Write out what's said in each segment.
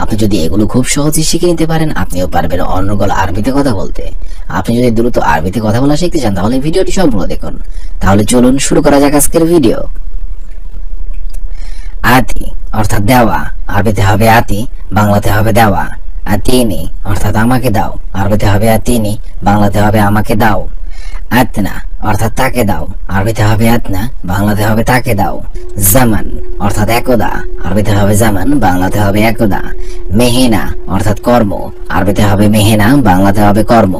আপনি যদি এগুলো খুব সহজে শিখে নিতে পারেন, আপনিও পারবেন অনর্গল আরবিতে কথা বলতে। আপনি যদি দ্রুত আরবিতে কথা বলা শিখতে চান, তাহলে ভিডিওটি সম্পূর্ণ দেখুন। তাহলে চলুন শুরু করা যাক আজকের ভিডিও। আতি অর্থাৎ দেওয়া, আরবিতে হবে আতি, বাংলাতে হবে দেওয়া। আতিনি অর্থাৎ আমাকে দাও, আরবিতে হবে আতিনি, বাংলাতে হবে আমাকে দাও। আতনা অর্থাৎ তাকে দাও, আরবিতে হবে আতনা, বাংলাতে হবে তাকে দাও। জামান অর্থাৎ একদা, আরবিতে হবে জামান, বাংলাতে হবে একদা। মেহেনা অর্থাৎ কর্ম, আরবিতে হবে মেহেনা, বাংলাতে হবে কর্ম।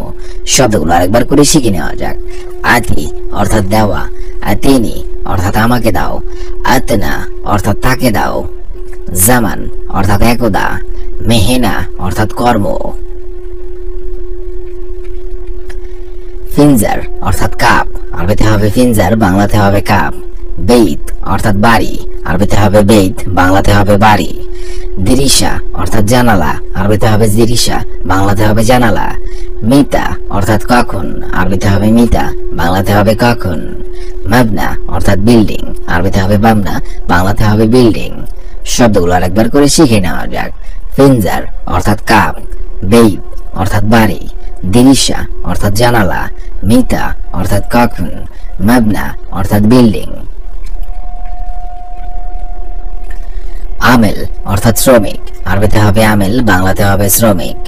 শব্দগুলো আরেকবার করে শিখে নেওয়া যাক। আতি অর্থাৎ দেওয়া, আতিনি অর্থাৎ আমাকে দাও, আতনা অর্থাৎ তাকে দাও, জামান অর্থাৎ একদা, মেহেনা অর্থাৎ কর্ম। ফিনজার অর্থাৎ কাপ, আরবিতে হবে ফিনজার, বাংলাতে হবে কাপ। বেইত অর্থাৎ বাড়ি, আরবিতে হবে বেইত, বাংলাতে হবে বাড়ি। দিরিশা অর্থাৎ জানালা, আরবিতে হবে দিরিশা, বাংলাতে হবে জানালা। মিতা অর্থাৎ কখন, আরবিতে হবে মিতা, বাংলাতে হবে কখন। মাবনা অর্থাৎ বিল্ডিং, আরবিতে হবে বামনা, বাংলাতে হবে বিল্ডিং। শব্দগুলো আরেকবার করে শিখে নেওয়া যাক। ফিনজার অর্থাৎ কাপ, বেইত অর্থাৎ বাড়ি, দিরিশা অর্থাৎ জানালা, মিতা অর্থাৎ কখন, মাবনা অর্থাৎ বিল্ডিং। আমেল অর্থাৎ শ্রমিক, আরবিতে হবে আমেল, বাংলাতে হবে শ্রমিক।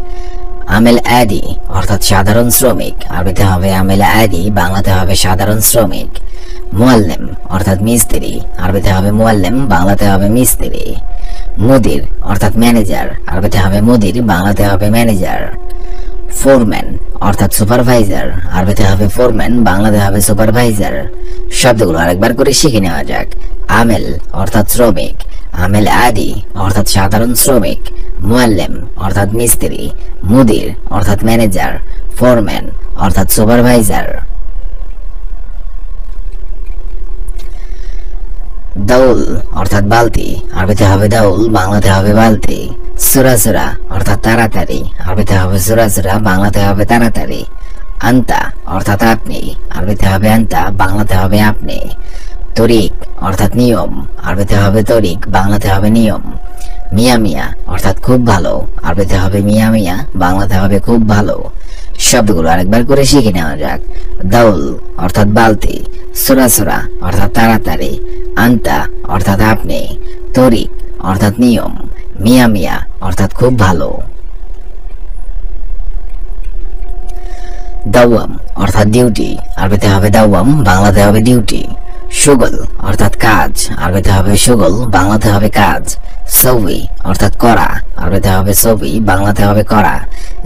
আমেল আদি অর্থাৎ সাধারণ শ্রমিক, আরবিতে হবে আমেল আদি, বাংলাতে হবে সাধারণ শ্রমিক। মুআল্লিম অর্থাৎ মিস্ত্রি, আরবিতে হবে মুআল্লিম, বাংলাতে হবে মিস্ত্রি। মুদির অর্থাৎ ম্যানেজার, আরবিতে হবে মুদির, বাংলাতে হবে ম্যানেজার। ফোরম্যান অর্থাৎ সুপারভাইজার, আরবিতে হবে ফোরম্যান, বাংলাতে হবে সুপারভাইজার। শব্দগুলো আরেকবার করে শিখে নেওয়া যাক। আমেল অর্থাৎ শ্রমিক, আমেল আদি অর্থাৎ সাধারণ শ্রমিক, মুআল্লিম অর্থাৎ মিস্ত্রি, মুদির অর্থাৎ ম্যানেজার, ফোরম্যান অর্থাৎ সুপারভাইজার। দাউল অর্থাৎ বালতি, আরবিতে হবে দাউল, বাংলাতে হবে বালতি। সুরাসুরা অর্থাৎ তাড়াতাড়ি, আরবিতে হবে সুরাসুরা, বাংলাতে হবে তাড়াতাড়ি। আন্তা অর্থাৎ আপনি, আরবিতে হবে আন্তা, বাংলাতে হবে আপনি। তরিক অর্থাৎ নিয়ম, আরবিতে হবে তরিক, বাংলাতে হবে নিয়ম। মিয়া মিয়া অর্থাৎ খুব ভালো, আরবিতে হবে মিয়া মিয়া, বাংলাতে হবে খুব ভালো। শব্দগুলো আরেকবার করে শিখে নেওয়া যাক। দাউল অর্থাৎ বালতি, সুরাসুরা অর্থাৎ তাড়াতাড়ি, আন্তা অর্থাৎ আপনি, তরিক অর্থাৎ নিয়ম, মিয়া মিয়া অর্থাৎ খুব ভালো। দাওয়াম অর্থাৎ ডিউটি, আরবিতে হবে দাওয়াম, বাংলাতে হবে ডিউটি। শুগল অর্থাৎ কাজ, আরবিতে হবে শুগল, বাংলাতে হবে কাজ। সবি অর্থাৎ করা, আরবিতে হবে সবি, বাংলাতে হবে করা।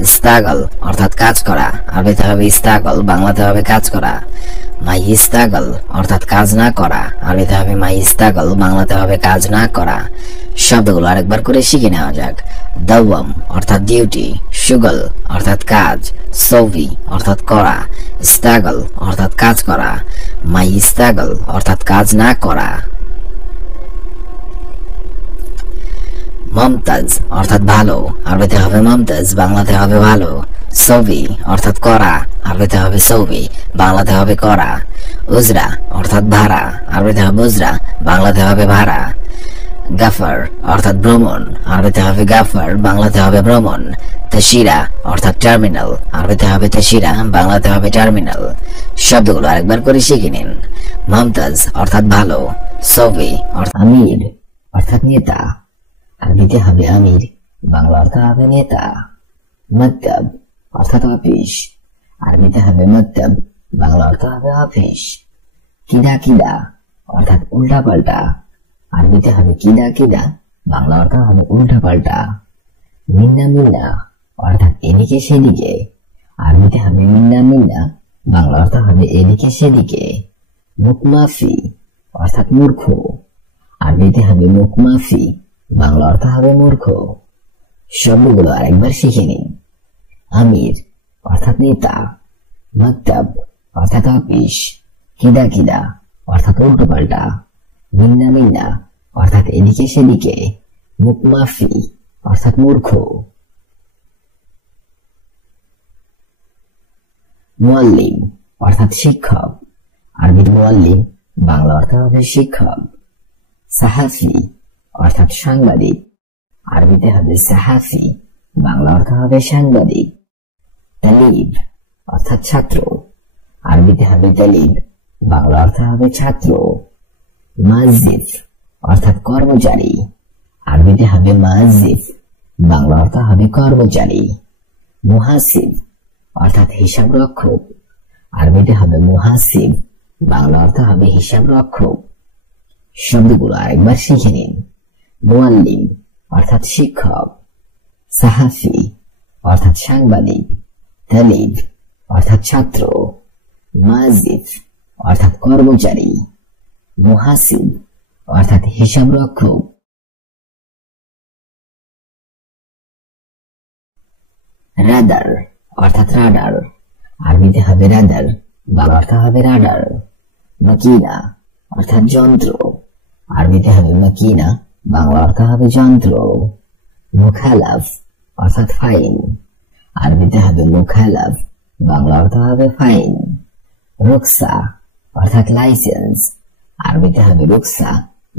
ইস্তাগল অর্থাৎ কাজ করা, আরবিতে হবে ইস্তাগল, বাংলাতে হবে কাজ করা। মাই ইস্তাগল অর্থাৎ কাজ না করা, আরবিতে হবে মাই ইস্তাগল, বাংলাতে হবে কাজ না করা। শব্দগুলো আরেকবার করে শিখে নেওয়া যাক। দাওয়াম অর্থাৎ ডিউটি, শুগল অর্থাৎ কাজ, সবি অর্থাৎ করা, ইস্তাগল অর্থাৎ কাজ করা, মাই ইস্তাগল অর্থাৎ কাজ না করা। মমতাজ অর্থাৎ ভালো, আরবিতে হবে মমতাজ, বাংলাতে হবে ভালো। সবি অর্থাৎ করা, আরবিতে হবে সবি, বাংলাতে হবে করা। উজরা অর্থাৎ ভাড়া, আরবিতে হবে উজরা, বাংলাতে হবে ভাড়া। গাফার অর্থাৎ ভ্রমণ, আরবিতে হবে গাফার, বাংলাতে হবে ভ্রমণ। তাশিরা অর্থাৎ টার্মিনাল, আরবিতে হবে তাশিরা, বাংলাতে হবে টার্মিনাল। শব্দগুলো আরেকবার করে শিখে নিন। মমতাজ অর্থাৎ ভালো, সবি অর্থাৎ আমির অর্থাৎ নেতা, আরবিতে হবে আমির, বাংলা অর্থ হবে নেতা। মক্তব অর্থাৎ অফিস, আরবিতে হবে মক্তব, বাংলা অর্থ হবে অফিস। কিদা কিদা অর্থাৎ উল্টা পাল্টা, আরবিতে হবে কিদা কিদা, বাংলা অর্থ হবে উল্টা পাল্টা। মিন্না মিন্না অর্থাৎ এদিকে সেদিকে, আরবিতে হবে মিন্না মিন্না, বাংলা অর্থ হবে এদিকে সেদিকে। মুখমাফি অর্থাৎ মূর্খ, আরবিতে হবে মুখমাফি, বাংলা অর্থ হবে মূর্খ। শব্দগুলো আরেকবার শিখে নিন। আমির অর্থাৎ নেতা, মক্তব অর্থাৎ অফিস, কিদা কিদা অর্থাৎ উল্টো পাল্টা, মিন্না মিন্না অর্থাৎ এদিকে সেদিকে, মুখমাফি অর্থাৎ মূর্খ। মুআল্লিম অর্থাৎ শিক্ষক, আরবি মুআল্লিম, বাংলা অর্থ হবে শিক্ষক। সাহাফি অর্থাৎ সাংবাদিক, আরবিতে হবে সাহাফি, বাংলা অর্থ হবে সাংবাদিক। তালিব অর্থাৎ ছাত্র, আরবিতে হবে তালিব, বাংলা অর্থ হবে ছাত্র। মুয়াজ্জিফ অর্থাৎ কর্মচারী, আরবিতে হবে মুয়াজ্জিফ, বাংলা অর্থ হবে কর্মচারী। মুহাসিব অর্থাৎ হিসাব রক্ষক, আরবিতে হবে মুহাসিব, বাংলা অর্থ হবে হিসাব রক্ষক। শব্দগুলো আরেকবার শিখে নিন। মুআল্লিম অর্থাৎ শিক্ষক, সাহাফি অর্থাৎ সাংবাদিক, তালিব অর্থাৎ ছাত্র, মুয়াজ্জিফ অর্থাৎ কর্মচারী, মুহাসিব অর্থাৎ হিসাব রক্ষক। রাদার অর্থাৎ রাডার, আরবিতে হবে রাদার, বাংলা অর্থ হবে রাডার। মাকিনা অর্থাৎ যন্ত্র, আরবিতে হবে মাকিনা, বাংলা অর্থ হবে যন্ত্র। মুখালাফ অর্থাৎ ফাইন, আরবিতে হবে মুখালাফ, বাংলা অর্থ হবে ফাইন। রুকসা অর্থাৎ লাইসেন্স, আরবিতে হবে রুকসা,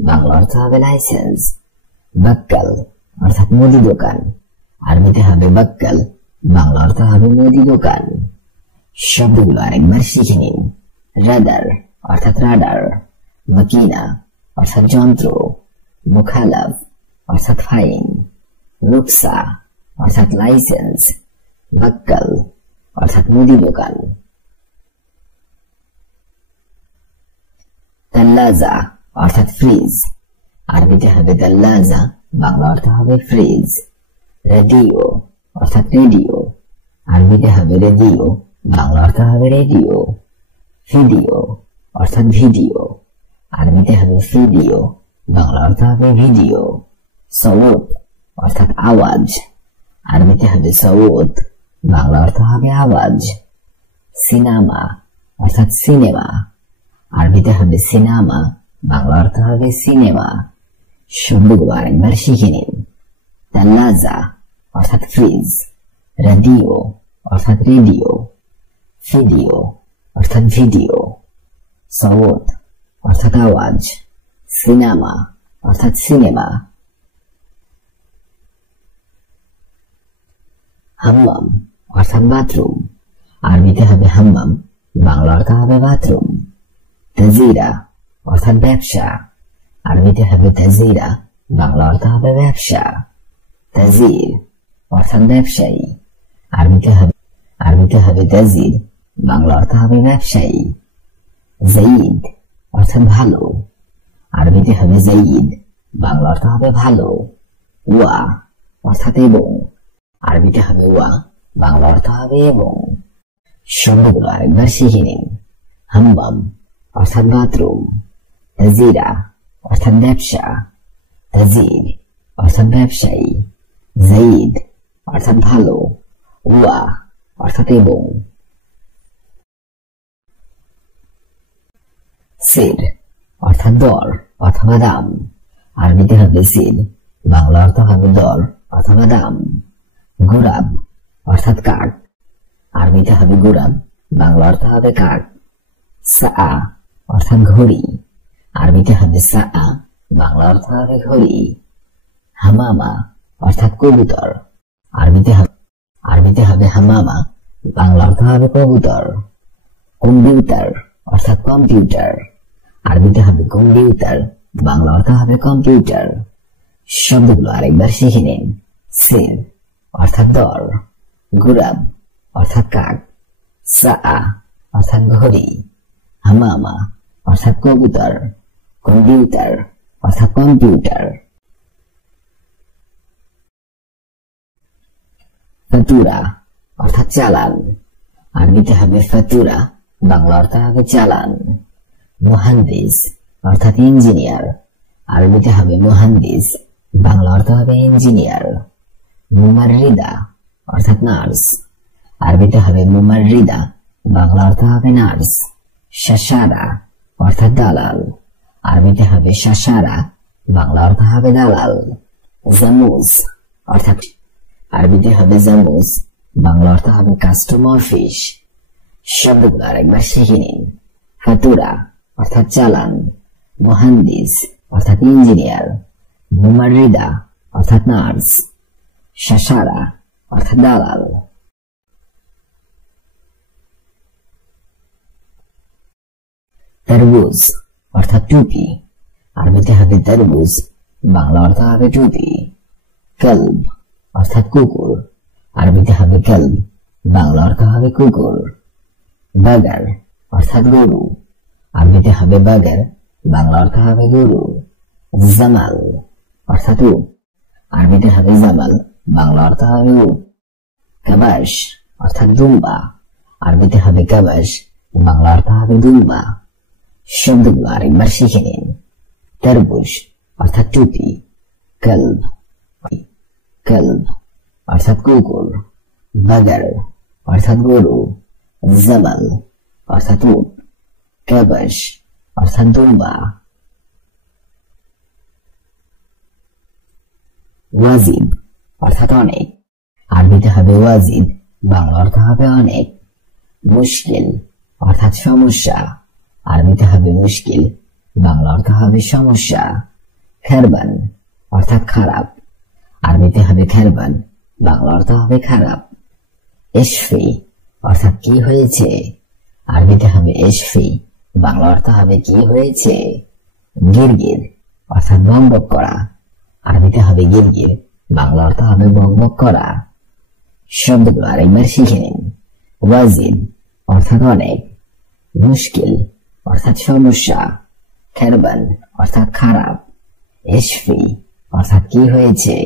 বাংলা অর্থ হবে লাইসেন্স। বাক্কাল অর্থাৎ মুদি দোকান, আরবিতে হবে বাক্কাল, বাংলা অর্থ হবে মুদি দোকান। শব্দগুলো আরেকবার শিখে নিন। রাদার অর্থাৎ রাডার, মাকিনা অর্থাৎ যন্ত্র, মুখালাফ অর্থাৎ ফাইন, রুকসা অর্থাৎ লাইসেন্স, বাক্কাল অর্থাৎ মুদি দোকান। তাল্লাজা অর্থাৎ ফ্রিজ, আরবিতে হবে তাল্লাজা, বাংলা অর্থ হবে ফ্রিজ। রেডিও অর্থাৎ রেডিও, আরবিতে হবে রেডিও, বাংলা অর্থ হবে রেডিও। ভিডিও অর্থাৎ ভিডিও, আরবিতে হবে ভিডিও, বাংলা অর্থ হবে ভিডিও। সওত অর্থাৎ আওয়াজ, আরবিতে হবে সওত, বাংলা অর্থ হবে আওয়াজ। সিনেমা অর্থাৎ সিনেমা, আরবিতে হবে সিনেমা, বাংলা অর্থ হবে সিনেমা। শব্দগুলো আরেকবার শিখে নিন। তাল্লাজা অর্থাৎ ফ্রিজ, রেডিও অর্থাৎ রেডিও, ভিডিও অর্থাৎ ভিডিও, সওত অর্থাৎ আওয়াজ, সিনেমা অর্থাৎ সিনেমা। হাম্মাম অর্থাৎ বাথরুম, আরবিতে হবে হাম্মাম, বাংলা অর্থ হবে বাথরুম। তাজিরা অর্থাৎ ব্যবসা, আরবিতে হবে তাজিরা, বাংলা অর্থ হবে ব্যবসা। তাজির অর্থাৎ ব্যবসায়ী, আরবিতে হবে তাজির, বাংলা অর্থ হবে ব্যবসায়ী। জাইদ অর্থাৎ ভালো, আরবিতে হবে জাইদ, বাংলা অর্থ হবে ভালো। ওয়া অর্থাৎ এবং, আরবিতে হবে ওয়া, বাংলা অর্থ হবে এবং। শব্দগুলো আরেকবার শিখে নিন। হাম্মাম অর্থাৎ বাথরুম, তাজিরা অর্থাৎ ব্যবসা, তাজির অর্থাৎ ব্যবসায়ী, জাইদ অর্থাৎ ভালো, ওয়া অর্থাৎ এবং। সির অর্থাৎ দর অথবা দাম, আরবিতে হবে সির, বাংলা অর্থ হবে দর অথবা দাম। গুরাব অর্থাৎ কাঠ, আরবিতে হবে গুরাব, বাংলা অর্থ হবে কাঠ। সা অর্থাৎ ঘড়ি, আরবিতে হবে সা, বাংলা অর্থ হবে ঘড়ি। হামামা অর্থাৎ কবুতর, আরবিতে হবে হামামা, বাংলা অর্থ হবে কবুতর। কম্পিউটার অর্থাৎ কম্পিউটার, আরবিতে হবে কম্পিউটার, বাংলা অর্থ হবে কম্পিউটার। শব্দগুলো আরেকবার শিখে নিন। সির অর্থাৎ দর, গুরাব অর্থাৎ কাঠ, সা অর্থাৎ ঘড়ি, হামামা অর্থাৎ কবুতর, কম্পিউটার অর্থাৎ কম্পিউটার। ফাতুরা অর্থাৎ চালান, আরবিতে হবে ফাতুরা, বাংলা অর্থ হবে চালান। মুহান্দিস অর্থাৎ ইঞ্জিনিয়ার, আরবিতে হবে মুহান্দিস, বাংলা অর্থ হবে ইঞ্জিনিয়ার। মুমাররিদা অর্থাৎ নার্স, আরবিতে হবে মুমাররিদা, বাংলা অর্থ হবে নার্স। শাসারা অর্থাৎ দালাল, আরবিতে হবে শাসারা, বাংলা অর্থ হবে দালাল। জামুজ অর্থাৎ, আরবিতে হবে জামুজ, বাংলা অর্থ হবে কাস্টমার অফিস। শব্দগুলো আরেকবার শিখে নিন। ফাতুরা অর্থাৎ চালান, মুহান্দিস অর্থাৎ ইঞ্জিনিয়ার, মুমাররিদা অর্থাৎ নার্স। শাসারা অর্থাৎ দালাল। তরমুজ অর্থাৎ টুপি, আরবিতে হবে তরমুজ, বাংলা অর্থ হবে টুপি। কলব অর্থাৎ কুকুর, আরবিতে হবে কলব, বাংলা অর্থ হবে কুকুর। বাগার অর্থাৎ গরু, আরবিতে হবে বাগার, বাংলা অর্থ হবে গরু। জামাল অর্থাৎ উট, আরবিতে হবে জামাল, বাংলা অর্থ হবে উট। কাবাস অর্থাৎ দুম্বা, আরবিতে হবে কাবাস, বাংলা অর্থ হবে দুম্বা। শব্দগুলো আরেকবার শিখে নিন। তরমুজ অর্থাৎ টুপি, কলব কলব অর্থাৎ কুকুর, বাগার অর্থাৎ গরু, জামাল অর্থাৎ উট, কাবাস অর্থাৎ দুম্বা। ওয়াজিব অর্থাৎ অনেক, আরবিতে হবে ওয়াজিব, বাংলা অর্থ হবে অনেক। মুশকিল অর্থাৎ সমস্যা, আরবিতে হবে মুশকিল, বাংলা অর্থ হবে সমস্যা। খারবান অর্থাৎ খারাপ, আরবিতে হবে খারবান, বাংলা অর্থ হবে খারাপ। ইশফি অর্থাৎ কি হয়েছে, আরবিতে হবে ইশফি, বাংলা অর্থ হবে কি হয়েছে। গিরগির অর্থাৎ বকবক করা, আরবিতে হবে গিরগির, বাংলা অর্থ হবে বকবক করা। শব্দগুলো আরেকবার শিখে নিন। ওয়াজিব অর্থাৎ অনেক, মুশকিল অর্থাৎ সমস্যা, খারবান অর্থাৎ খারাপ, ইশফি অর্থাৎ কি হয়েছে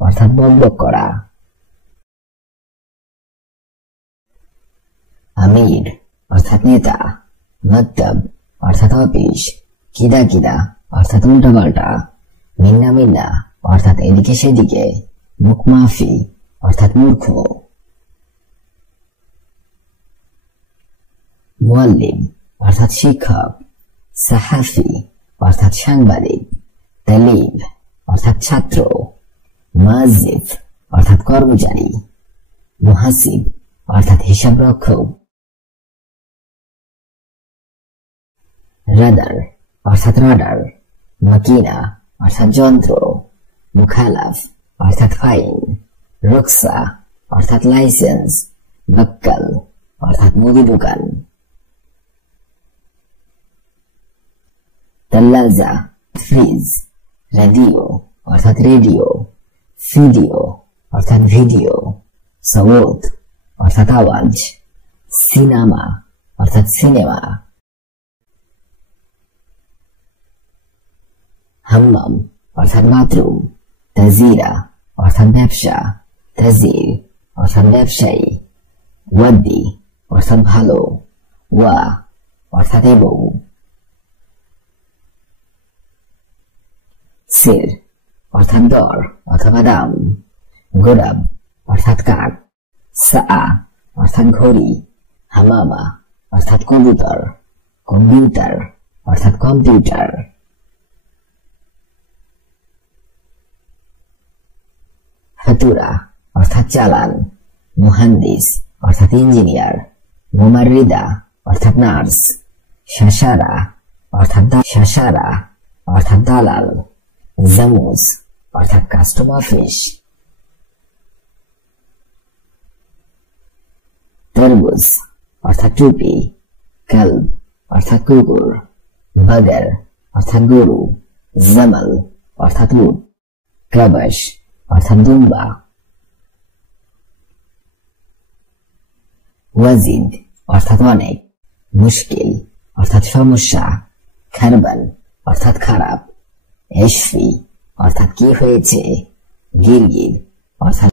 অর্থাৎ বকবক করা। আমির অর্থাৎ নেতা, মক্তব অর্থাৎ অফিস, কিদা কিদা অর্থাৎ উল্টা পাল্টা, মিন্না মিন্না অর্থাৎ এদিকে সেদিকে, মুখমাফি অর্থাৎ মূর্খ। মুআল্লিম অর্থাৎ শিক্ষক, সাহাফি অর্থাৎ সাংবাদিক, তালিব অর্থাৎ ছাত্র, মুয়াজ্জিফ অর্থাৎ কর্মচারী, মুহাসিব অর্থাৎ হিসাব রক্ষক। রাদার অর্থাৎ রাডার, মাকিনা অর্থাৎ যন্ত্র, মুখালাফ অর্থাৎ ফাইন, রুকসা অর্থাৎ লাইসেন্স, বাক্কাল অর্থাৎ মুদি দোকান। তাল্লাজা ফ্রিজ, রেডিও অর্থাৎ রেডিও, ভিডিও অর্থাৎ ভিডিও, সওত অর্থাৎ আওয়াজ, সিনেমা অর্থাৎ সিনেমা। হাম্মাম অর্থাৎ বাথরুম, তাজিরা অর্থাৎ ব্যবসা, তাজির অর্থাৎ ব্যবসায়ী, ওয়াদি অর্থাৎ ভালো, ওয়া অর্থাৎ এবং। সির অর্থাৎ দর অথবা দাম, গোরাব অর্থাৎ কাক, সা অর্থাৎ ঘড়ি, হামামা অর্থাৎ কবুতর, কম্পিউটার অর্থাৎ কম্পিউটার। হাতুরা অর্থাৎ চালান, মুহান্দিস অর্থাৎ ইঞ্জিনিয়ার, মুমাররিদা অর্থাৎ নার্স, শাসারা অর্থাৎ দালাল, জামুজ অর্থাৎ কাস্টম অফিস। তরমুজ অর্থাৎ টুপি, কলব অর্থাৎ কুকুর, বাগার অর্থাৎ গরু, জামাল অর্থাৎ উট, কাবাস অর্থাৎ দুম্বা। ওয়াজিদ অর্থাৎ অনেক, মুশকিল অর্থাৎ সমস্যা, খারবান অর্থাৎ খারাপ, ইশফি অর্থাৎ কি হয়েছে, গিরগির অর্থাৎ